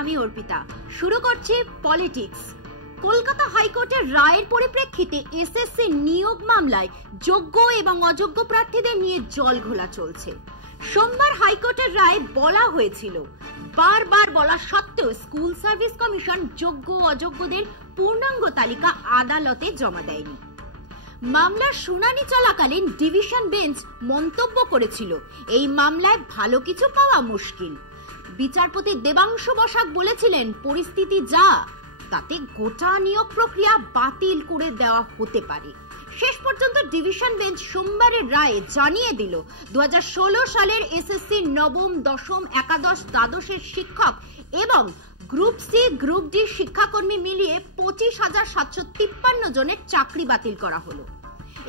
আমি অর্পিতা। শুরু করছি পলিটিক্স। কলকাতা হাইকোর্টের রায়ের পরিপ্রেক্ষিতে এসএসসি নিয়োগ মামলায় যোগ্য এবং অযোগ্য প্রার্থীদের নিয়ে জলঘোলা চলছে। সোমবার হাইকোর্টের রায়ে বলা হয়েছিল, বারবার বলা সত্ত্বেও স্কুল সার্ভিস কমিশন যোগ্য অযোগ্যদের পূর্ণাঙ্গ তালিকা আদালতে জমা দেয়নি। মামলার শুনানি চলাকালীন ডিভিশন বেঞ্চ মন্তব্য করেছিল, এই মামলায় ভালো কিছু পাওয়া মুশকিল। বিচারপতি দেবাংশু বসাক বলেছিলেন, পরিস্থিতি যা তাতে গোটা নিয়োগ প্রক্রিয়া বাতিল করে দেওয়া হতে পারে। শেষ পর্যন্ত ডিভিশন বেঞ্চ সোমবারের রায়ে জানিয়ে দিল, 2016 সালের এসএসসি নবম, দশম, একাদশ, দ্বাদশের শিক্ষক এবং গ্রুপ সি, গ্রুপ ডি শিক্ষাকর্মী মিলিয়ে 25,753 জনের চাকরি বাতিল করা হলো।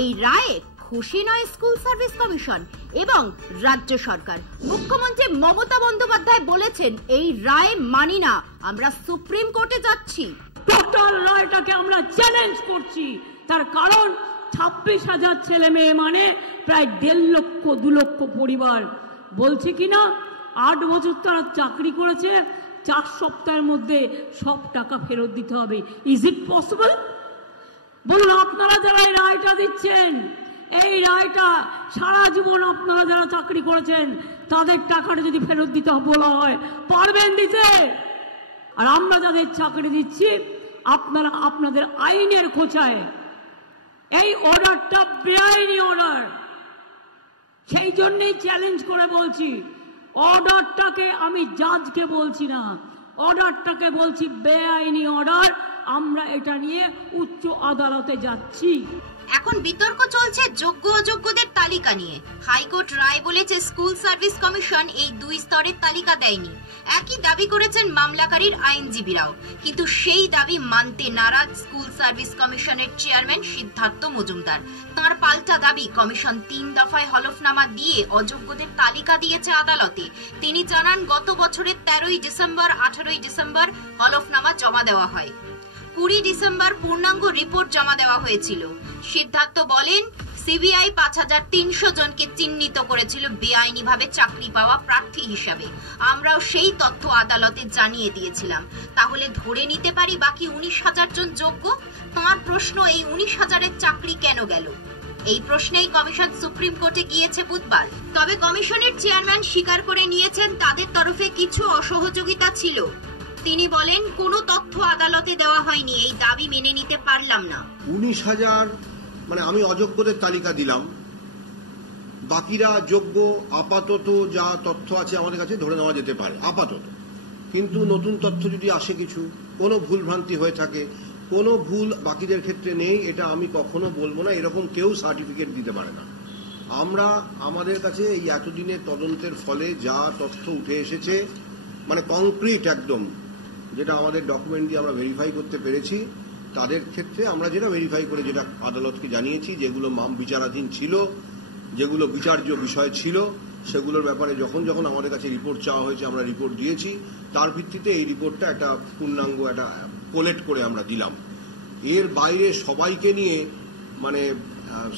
এই রায়ে খুশি নয় স্কুল সার্ভিস কমিশন এবং রাজ্য সরকার। মুখ্যমন্ত্রী মমতা বন্দ্যোপাধ্যায় বলেছেন, এই রায় মানি না, আমরা সুপ্রিম কোর্টে যাচ্ছি। টোটাল রায়টাকে আমরা চ্যালেঞ্জ করছি। তার কারণ 26,000 ছেলে মেয়ে মানে প্রায় 1.5 লক্ষ 2 লক্ষ পরিবার। বলছে কিনা 8 বছর তারা চাকরি করেছে, 4 সপ্তাহের মধ্যে সব টাকা ফেরত দিতে হবে। Is it possible? বলুন, আপনারা যারা এই রায়টা দিচ্ছেন, এই রায়টা সারা জীবন আপনারা যারা চাকরি করেছেন তাদের টাকাটা যদি ফেরত দিতে বলা হয়, পারবেন দিতে? আর আমরা যাদের চাকরি দিচ্ছি, আপনারা আপনাদের আইনের খোঁচায় এই অর্ডারটা বেআইনি অর্ডার। সেই জন্যই চ্যালেঞ্জ করে বলছি, অর্ডারটাকে আমি জাজকে বলছি না, অর্ডারটাকে বলছি বেআইনি অর্ডার। আমরা এটা নিয়ে উচ্চ আদালতে যাচ্ছি। এখন বিতর্ক চলছে যোগ্য অযোগ্যদের তালিকা নিয়ে। হাইকোর্ট রায় বলেছে স্কুল সার্ভিস কমিশন এই 2 স্তরের তালিকা দেয়নি। একই দাবি করেছেন মামলাকারীর আইনজীবীরাও, কিন্তু সেই দাবি মানতে নারাজ স্কুল সার্ভিস কমিশনের চেয়ারম্যান সিদ্ধার্থ মজুমদার। তার পাল্টা দাবি, কমিশন 3 দফায় হলফনামা দিয়ে অযোগ্যদের তালিকা দিয়েছে আদালতে। তিনি জানান, গত বছরের 13ই ডিসেম্বর, 18ই ডিসেম্বর হলফনামা জমা দেওয়া হয়। 20 ডিসেম্বর পূর্ণাঙ্গ রিপোর্ট জমা দেওয়া হয়েছিল। সিদ্ধার্থ বলেন, সিবিআই 5,300 জনকে চিহ্নিত করেছিল বেআইনিভাবে চাকরি পাওয়া প্রার্থী হিসাবে। আমরাও সেই তথ্য আদালতে জানিয়ে দিয়েছিলাম। তাহলে ধরে নিতে পারি বাকি 19,000 জন যোগ্য? তাঁর প্রশ্ন, এই 19,000-এর চাকরি কেন গেল? এই প্রশ্নেই কমিশন সুপ্রিম কোর্টে গিয়েছে বুধবার। তবে কমিশনের চেয়ারম্যান স্বীকার করে নিয়েছেন, তাদের তরফে কিছু অসহযোগিতা ছিল। তিনি বলেন, কোনো তথ্য আদালতে দেওয়া হয়নি, এই দাবি মেনে নিতে পারলাম না। 19,000 মানে আমি অযোগ্যদের তালিকা দিলাম, বাকিরা যোগ্য। আপাতত যা তথ্য আছে আমাদের কাছে ধরে নেওয়া যেতে পারে আপাতত, কিন্তু নতুন তথ্য যদি আসে, কিছু কোনো ভুল ভ্রান্তি হয়ে থাকে, কোনো ভুল বাকিদের ক্ষেত্রে নেই, এটা আমি কখনো বলবো না। এরকম কেউ সার্টিফিকেট দিতে পারে না। আমরা আমাদের কাছে এই এতদিনের তদন্তের ফলে যা তথ্য উঠে এসেছে, মানে কংক্রিট একদম, যেটা আমাদের ডকুমেন্ট দিয়ে আমরা ভেরিফাই করতে পেরেছি, তাদের ক্ষেত্রে আমরা যেটা ভেরিফাই করে যেটা আদালতকে জানিয়েছি, যেগুলো বিচারাধীন ছিল, যেগুলো বিচার্য বিষয় ছিল, সেগুলোর ব্যাপারে যখন যখন আমাদের কাছে রিপোর্ট চাওয়া হয়েছে আমরা রিপোর্ট দিয়েছি। তার ভিত্তিতে এই রিপোর্টটা একটা পূর্ণাঙ্গ একটা কোলেক্ট করে আমরা দিলাম। এর বাইরে সবাইকে নিয়ে মানে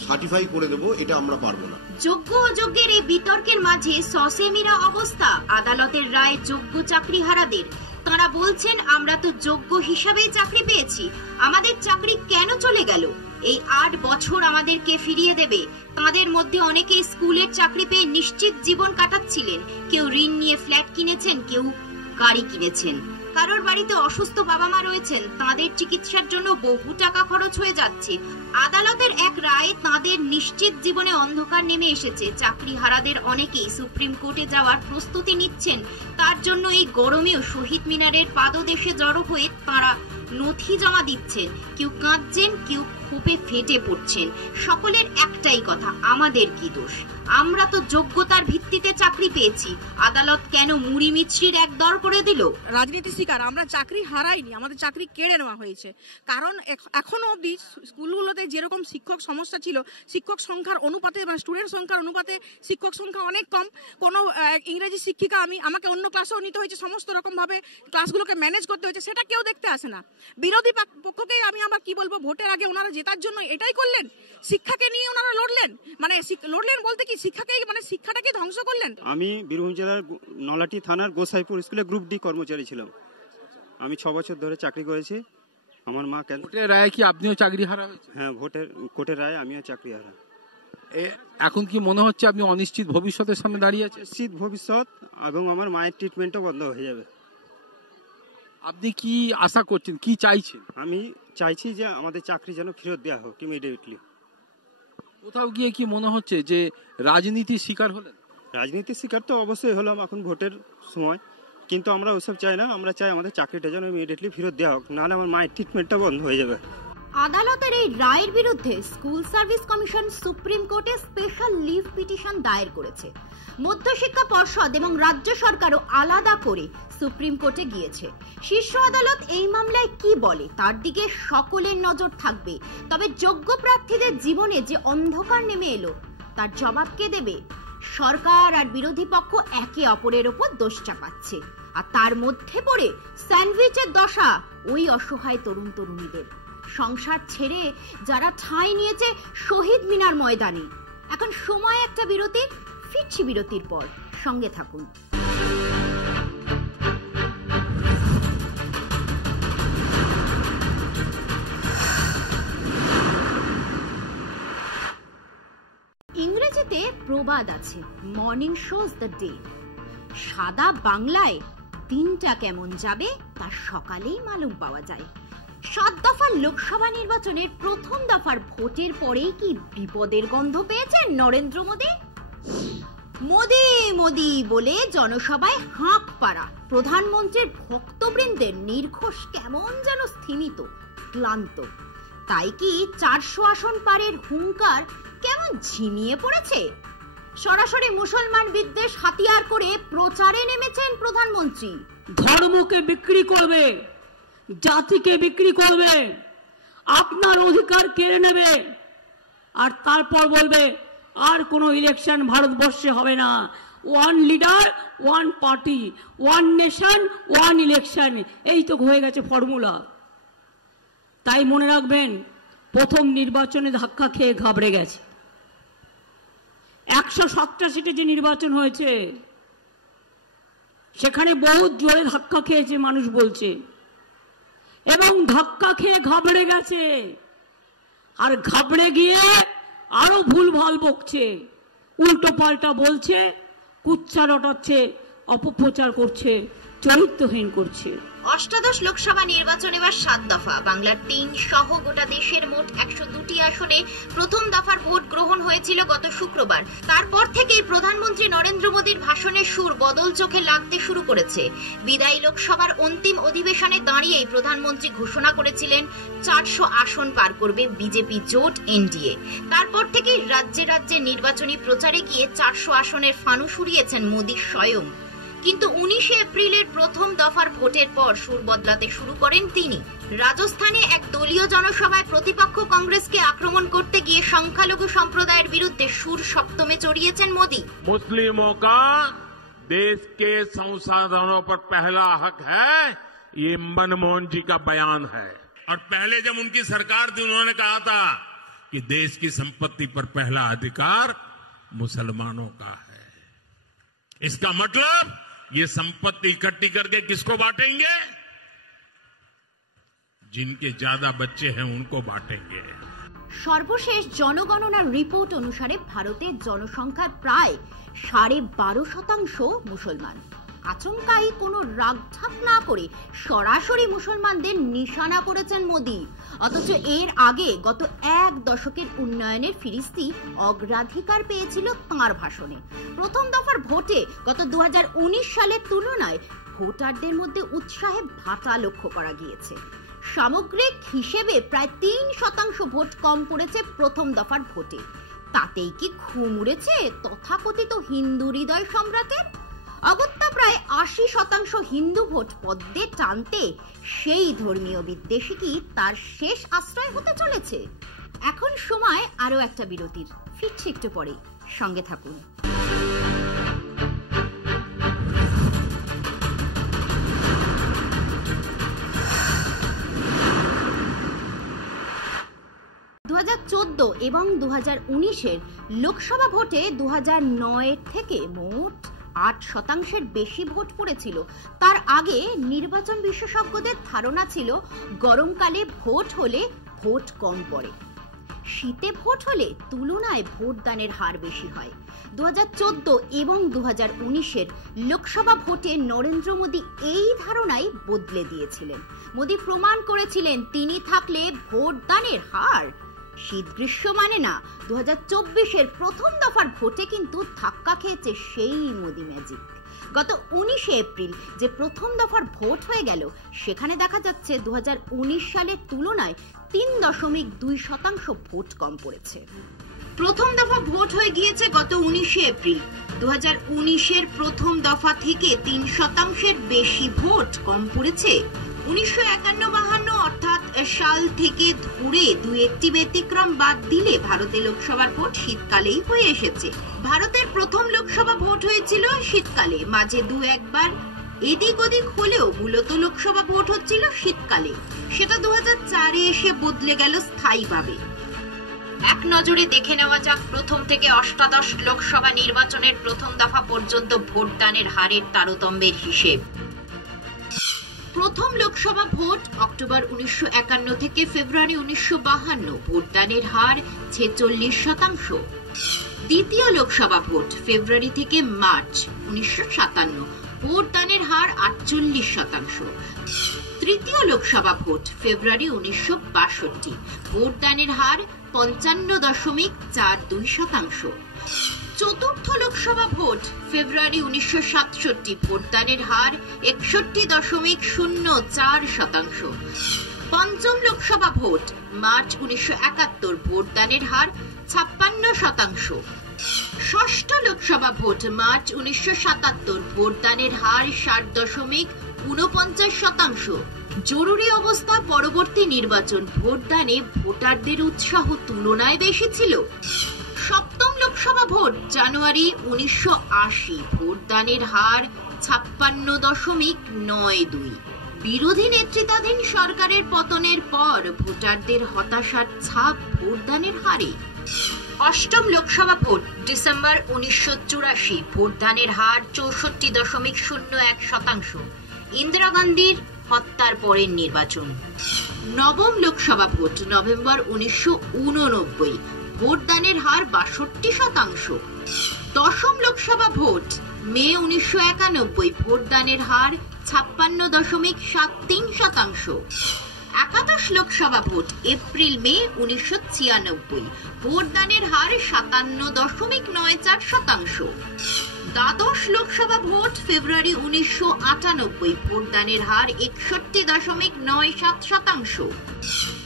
সার্টিফাই করে দেব, এটা আমরা পারবো না। যোগ্য অযোগ্যের এই বিতর্কের মাঝে সসেমিরা অবস্থা আদালতের রায় যোগ্য চাকরিহারাদের। তারা বলছেন, আমরা তো যোগ্য হিসাবেই চাকরি পেয়েছি, আমাদের চাকরি কেন চলে গেল? এই 8 বছর আমাদেরকে ফিরিয়ে দেবে। তাদের মধ্যে অনেকেই স্কুলের চাকরি পেয়ে নিশ্চিত জীবন কাটাচ্ছিলেন। কেউ ঋণ নিয়ে ফ্ল্যাট কিনেছেন, কেউ গাড়ি কিনেছেন। কারোর বাড়িতে অসুস্থ বাবা মা রয়েছেন, তাদের চিকিৎসার জন্য বহু টাকা খরচ হয়ে যাচ্ছে। আদালতের এক রায়ে তাদের নিশ্চিত জীবনে অন্ধকার নেমে এসেছে। চাকরিহারাদের অনেকেই সুপ্রিম কোর্টে যাওয়ার প্রস্তুতি নিচ্ছেন। তার জন্য এই গরমেও শহীদ মিনারের পাদদেশে জড়ো হয়ে তারা নথি জমা দিচ্ছেন। কেউ কাঁদছেন, কেউ ক্ষোভে ফেটে পড়ছেন। সকলের একটাই কথা, আমাদের কি দোষ? আমরা তো যোগ্যতার ভিত্তিতে চাকরি পেয়েছি, আদালত কেন মুড়ি মিছরির এক দর করে দিল? রাজনীতি শিকার আমরা, চাকরি হারাইনি, আমাদের চাকরি কেড়ে নেওয়া হয়েছে। কারণ এখনো অবধি স্কুলগুলোতে যেরকম শিক্ষক সমস্যা ছিল, শিক্ষক সংখ্যার অনুপাতে মানে স্টুডেন্ট সংখ্যার অনুপাতে শিক্ষক সংখ্যা অনেক কম। কোনো ইংরেজি শিক্ষিকা আমাকে অন্য ক্লাসেও নিতে হয়েছে, সমস্ত রকম ভাবে ক্লাসগুলোকে ম্যানেজ করতে হয়েছে, সেটা কেউ দেখতে আসে না। বিরোধী পক্ষকে আমি আবার কি বলবো, ভোটের আগে ওনারা জেতার জন্য এটাই করলেন, শিক্ষাকে নিয়ে ওনারা লড়লেন। মানে লড়লেন বলতে কি, শিক্ষাকে মানে শিক্ষাটাকে ধ্বংস করলেন। আমি বীরভূম জেলার নলাটি থানার গোসাইপুর স্কুলে গ্রুপ ডি কর্মচারী ছিলাম। আমি 6 বছর ধরে চাকরি করেছি। আমার মা ভোটের রায়ে কি আপনিও চাকরি হারা হয়েছে? হ্যাঁ, কোর্টের রায়ে আমিও চাকরি হারা। এখন কি মনে হচ্ছে আপনি অনিশ্চিত ভবিষ্যতের সামনে দাঁড়িয়ে আছেন? নিশ্চিত ভবিষ্যৎ, এবং আমার মায়ের ট্রিটমেন্টও বন্ধ হয়ে যাবে। আপনি কি আশা করছেন, কি চাইছেন? আমি চাইছি যে আমাদের চাকরি যেন ফেরত দেওয়া হোক ইমিডিয়েটলি। কোথাও গিয়ে কি মনে হচ্ছে যে রাজনীতির শিকার হলেন? রাজনীতির শিকার তো অবশ্যই হলাম এখন ভোটের সময়, কিন্তু আমরা ওসব চাই না। আমরা চাই আমাদের চাকরিটা যেন ইমিডিয়েটলি ফেরত দেওয়া হোক, নাহলে আমার মায়ের ট্রিটমেন্টটা বন্ধ হয়ে যাবে। আদালতের এই রায়ের বিরুদ্ধে স্কুল সার্ভিস কমিশন সুপ্রিম কোর্টে স্পেশাল লিভ পিটিশন দায়ের করেছে। মধ্যশিক্ষা পর্ষদ এবং রাজ্য সরকারও আলাদা করে সুপ্রিম কোর্টে গিয়েছে। শীর্ষ আদালত এই মামলায় কি বলে তার দিকে সকলের নজর থাকবে। তবে যোগ্য প্রার্থীদের জীবনে যে অন্ধকার নেমে এলো তার জবাব কে দেবে? সরকার আর বিরোধী পক্ষ একে অপরের ওপর দোষ চাপাচ্ছে, আর তার মধ্যে পড়ে স্যান্ডউইচের দশা ওই অসহায় তরুণ তরুণীদের। সংসার ছেড়ে যারা ঠাঁই নিয়েছে শহীদ মিনার ময়দানে। এখন সময় একটা বিরতি, ফিরছি বিরতির পর, সঙ্গে থাকুন। ইংরেজিতে প্রবাদ আছে, মর্নিং শোজ দ্য ডে। সাদা বাংলায় দিনটা কেমন যাবে তা সকালেই মালুম পাওয়া যায়। 7 দফার লোকসভা নির্বাচনের প্রথম দফার ভোটের পরেই কি বিপদের গন্ধ পেয়েছেন নরেন্দ্র মোদী? মোদী মোদী বলে জনসভায় হাঁক পাড়া প্রধানমন্ত্রীর ভক্তবৃন্দের নির্ঘোষ কেমন যেন স্থিমিত, ক্লান্ত। তাই কি 400 আসন পারের হুঙ্কার কেমন ঝিমিয়ে পড়েছে? সরাসরি মুসলমান বিদ্বেষ হাতিয়ার করে প্রচারে নেমেছেন প্রধানমন্ত্রী। ধর্মকে বিক্রি করবে, জাতিকে বিক্রি করবে, আপনার অধিকার কেড়ে নেবে, আর তারপর বলবে আর কোনো ইলেকশন ভারতবর্ষে হবে না। 1 লিডার 1 পার্টি, 1 নেশন 1 ইলেকশন, এই তো হয়ে গেছে ফর্মুলা। তাই মনে রাখবেন, প্রথম নির্বাচনে ধাক্কা খেয়ে ঘাবড়ে গেছে। 117 সিটে যে নির্বাচন হয়েছে সেখানে বহু জোরে ধাক্কা খেয়েছে মানুষ বলছে, এবং ধাক্কা খেয়ে ঘাবড়ে গেছে, আর ঘাবড়ে গিয়ে আরো ভুলভাল বকছে, উল্টো পাল্টা বলছে, কুচ্চা রটাচ্ছে, অপপ্রচার করছে, চরিত্রহীন করছে। অষ্টাদশ লোকসভা নির্বাচন এবার 7 দফা। বাংলার 3 সহ গোটা দেশের মোট 102টি আসনে প্রথম দফার ভোট গ্রহণ হয়েছিল গত শুক্রবার। তারপর থেকেই প্রধানমন্ত্রী নরেন্দ্র মোদীর ভাষণের সুর বদল চোখে লাগতে শুরু করেছে। বিদায়ী লোকসভার অন্তিম অধিবেশনে দাঁড়িয়েই প্রধানমন্ত্রী ঘোষণা করেছিলেন 400 আসন পার করবে বিজেপি জোট এনডিএ। তারপর থেকেই রাজ্যে রাজ্যে নির্বাচনী প্রচারে গিয়ে 400 আসনের ফানুস উড়িয়েছেন মোদী স্বয়ং। কিন্তু 19 এপ্রিলের প্রথম দফার ভোটের পর সুর বদলাতে শুরু করেন তিনি। রাজস্থানে এক দলীয় জনসভায় প্রতিপক্ষ কংগ্রেসকে আক্রমণ করতে গিয়ে সংখ্যালঘু সম্প্রদায়ের বিরুদ্ধে সুর সপ্তমে চড়িয়েছেন মোদী। मुस्लिमों का देश के संसाधनों पर पहला हक है, ये मनमोहन जी का बयान है। और पहले जब उनकी सरकार थी उन्होंने कहा था कि देश की संपत्ति पर पहला अधिकार मुसलमानों का है। इसका मतलब ये संपत्ति इकट्ठी करके किसको बांटेंगे? जिनके ज्यादा बच्चे हैं उनको बांटेंगे। সর্বশেষ জনগণনার রিপোর্ট অনুসারে ভারতের জনসংখ্যার প্রায় 12.5% মুসলমান। আচমকাই কোনো রাগঢাক না করে সরাসরি মুসলমানদের নিশানা করেছেন মোদী। অথচ এর আগে গত 1 দশকের উন্নয়নের ফিরিস্তি অগ্রাধিকার পেয়েছিল তাঁর ভাষণে। প্রথম দফার ভোটে গত 2019 সালের তুলনায় ভোটারদের মধ্যে উৎসাহে ভাটা লক্ষ্য করা গিয়েছে। সামগ্রিক হিসেবে প্রায় 3% ভোট কম পড়েছে প্রথম দফার ভোটে। তাতেই কি ঘুম উড়েছে তথাকথিত হিন্দু হৃদয় সম্রাটের? অগত্যা প্রায় 80% হিন্দু ভোট পদ্মে টানতে সেই ধর্মীয় বিদ্বেষী কি তার শেষ আশ্রয় হতে চলেছে? এখন সময় আরো একটা বিরতির, ফিরছি একটু পরে, সঙ্গে থাকুন। এবং 2019-এর লোকসভা ভোটে 2009 থেকে মোট 8% বেশি ভোট পড়েছিল। তার আগে নির্বাচন বিশেষজ্ঞদের ধারণা ছিল গরমকালে ভোট হলে ভোট কম পড়ে, শীতে ভোট হলে তুলনায় ভোটদানের হার বেশি হয়। 2014 এবং 2019-এর লোকসভা ভোটে নরেন্দ্র মোদী এই ধারণাই বদলে দিয়েছিলেন। মোদী প্রমাণ করেছিলেন তিনি থাকলে ভোটদানের হার শীত গ্রীষ্ম মানে না। 2024-এর প্রথম দফার ভোটে কিন্তু ধাক্কা খেয়েছে সেই মোদী ম্যাজিক। গত 19 এপ্রিল যে প্রথম দফার ভোট হয়ে গেল, সেখানে দেখা যাচ্ছে 2019 সালের তুলনায় 3.2% ভোট কম পড়েছে। প্রথম দফা ভোট হয়ে গিয়েছে গত 19 এপ্রিল। 2019-এর প্রথম দফা থেকে 3% বেশি ভোট কম পড়েছে। 1951-52 অর্থাৎ সাল থেকে ধরে দু একটি ব্যতিক্রম বাদ দিলে ভারতে লোকসভার ভোট শীতকালেই হয়ে এসেছে। ভারতের প্রথম লোকসভা ভোট হয়েছিল শীতকালে, মাঝে দু একবার এদিক ওদিক হলেও মূলত লোকসভা ভোট হচ্ছিল শীতকালে। সেটা 2004-এ এসে বদলে গেল স্থায়ীভাবে। এক নজরে দেখে নেওয়া যাক প্রথম থেকে অষ্টাদশ লোকসভা নির্বাচনের প্রথম দফা পর্যন্ত ভোটদানের হারের তারতম্যের হিসেব। প্রথম লোকসভা ভোট অক্টোবর 1951 থেকে ফেব্রুয়ারি 1952, ভোটদানের হার 46%। দ্বিতীয় লোকসভা ভোট ফেব্রুয়ারি থেকে মার্চ 1957, ভোটদানের হার 48%। তৃতীয় লোকসভা ভোট ফেব্রুয়ারি 1962, ভোটদানের হার 55.42%। চতুর্থ লোকসভা ভোট ফেব্রুয়ারি 1967, ভোটদানের হার 61.04%। পঞ্চম লোকসভা ভোট মার্চ 1971, ভোটদানের হার 56%। ষষ্ঠ লোকসভা ভোট মার্চ 1977, ভোটদানের হার 60.49%। জরুরি অবস্থা পরবর্তী নির্বাচন ভোটদানে ভোটারদের উৎসাহ তুলনায় বেশি ছিল। সপ্তম লোকসভা ভোট জানুয়ারি 1980, ভোটদানের হার 56.92। বিরোধী নেতৃত্বাধীন সরকারের পতনের পর ভোটারদের হতাশার ছাপ ভোটদানের হারে। অষ্টম লোকসভা ভোট ডিসেম্বর 1984, ভোটদানের হার 64.01%। ইন্দিরা গান্ধীর হত্যার পরের নির্বাচন। নবম লোকসভা ভোট নভেম্বর 1989, ভোটদানের হার 62%। দশম লোকসভা ভোট মে 1991, ভোটদানের হার 56.73%। একাদশ লোকসভা ভোট এপ্রিল মে 1996, ভোটদানের হার 57.94%। দ্বাদশ লোকসভা ভোট ফেব্রুয়ারি 1998, ভোটদানের হার 61.97%।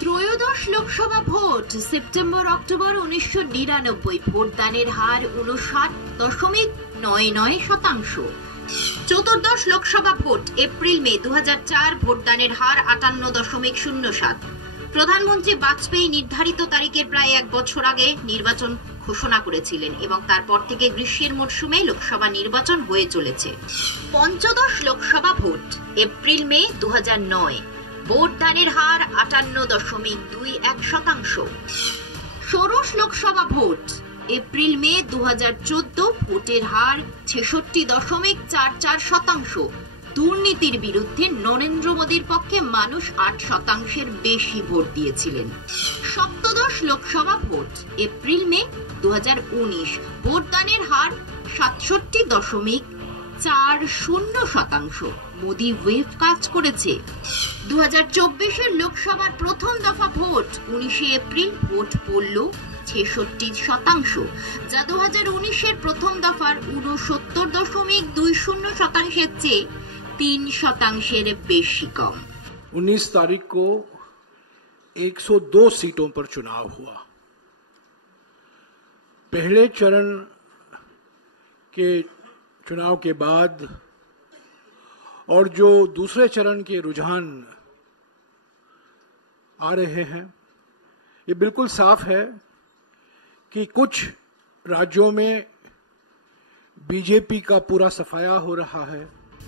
ত্রয়োদশ লোকসভা ভোট সেপ্টেম্বর অক্টোবর 1999, ভোটদানের হার 59.99%। চতুর্দশ লোকসভা ভোট এপ্রিল মে 2004, ভোটদানের হার 58.07। প্রধানমন্ত্রী বাজপেয়ী নির্ধারিত তারিখের প্রায় 1 বছর আগে নির্বাচন ঘোষণা করেছিলেন এবং তারপর থেকে গ্রীষ্মের মরশুমে লোকসভা নির্বাচন হয়ে চলেছে। পঞ্চদশ লোকসভা ভোট এপ্রিল মে 2009, ভোটদানের হার 58.21%। ষোড়শ লোকসভা ভোট এপ্রিল মে 2014, ভোটের হার 66.44%। দুর্নীতির বিরুদ্ধে নরেন্দ্র মোদীর পক্ষে মানুষ 8%-এর বেশি ভোট দিয়েছিলেন। সপ্তদশ লোকসভা ভোট এপ্রিল মে 2019, ভোটদানের হার 67.40%। মোদী ওয়েভ কাজ করেছে। 2024-এর লোকসভার প্রথম দফা ভোট 19 এপ্রিল, ভোট পড়ল 66%, যা 2019-এর প্রথম দফার 69.20%-এর চেয়ে 3%-এর বেশি কম। 19 तारीख को 102 सीटों पर चुनाव हुआ। पहले चरण के चुनाव के बाद और जो दूसरे चरण के रुझान आ रहे हैं, ये बिल्कुल साफ है कि कुछ राज्यों में बीजेपी का पूरा सफाया हो रहा है।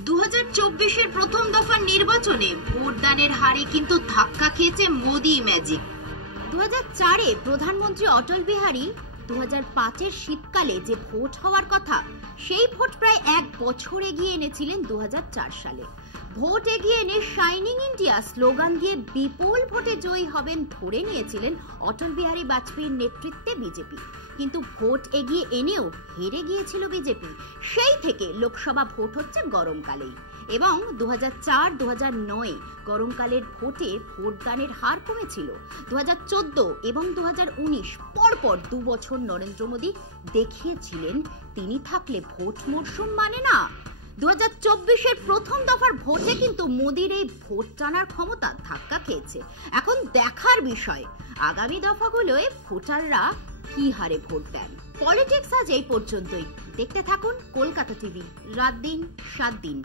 2024-এর প্রথম দফার নির্বাচনে ভোটদানের হারে কিন্তু ধাক্কা খেয়েছে মোদী ম্যাজিক। 2004-এ প্রধানমন্ত্রী অটল বিহারী 2005-এর শীতকালে যে ভোট হওয়ার কথা, সেই ভোট প্রায় 1 বছর এগিয়ে এনেছিলেন 2004 সালে। ভোট এগিয়ে এনে শাইনিং ইন্ডিয়া স্লোগান দিয়ে বিপুল ভোটে জয়ী হবেন ধরে নিয়েছিলেন অটল বিহারী বাজপেয়ীর নেতৃত্বে বিজেপি। কিন্তু ভোট এগিয়ে এনেও হেরে গিয়েছিল বিজেপি। সেই থেকে লোকসভা ভোট হচ্ছে গরমকালেই, এবং 2004-2009 গরমকালের ভোটে ভোটদানের হার কমেছিল। 2014 এবং 2019 পরপর 2 বছর নরেন্দ্র মোদী দেখিয়েছিলেন তিনি থাকলে ভোট মরশুম মানে না। 2024-এর প্রথম দফার ভোটে কিন্তু মোদীর এই ভোট টানার ক্ষমতা ধাক্কা খেয়েছে। এখন দেখার বিষয় আগামী দফাগুলোয় ভোটাররা কি হারে ভোট দেন। পলিটিক্স আজ এই পর্যন্তই। দেখতে থাকুন কলকাতা টিভি, রাত দিন 7 দিন।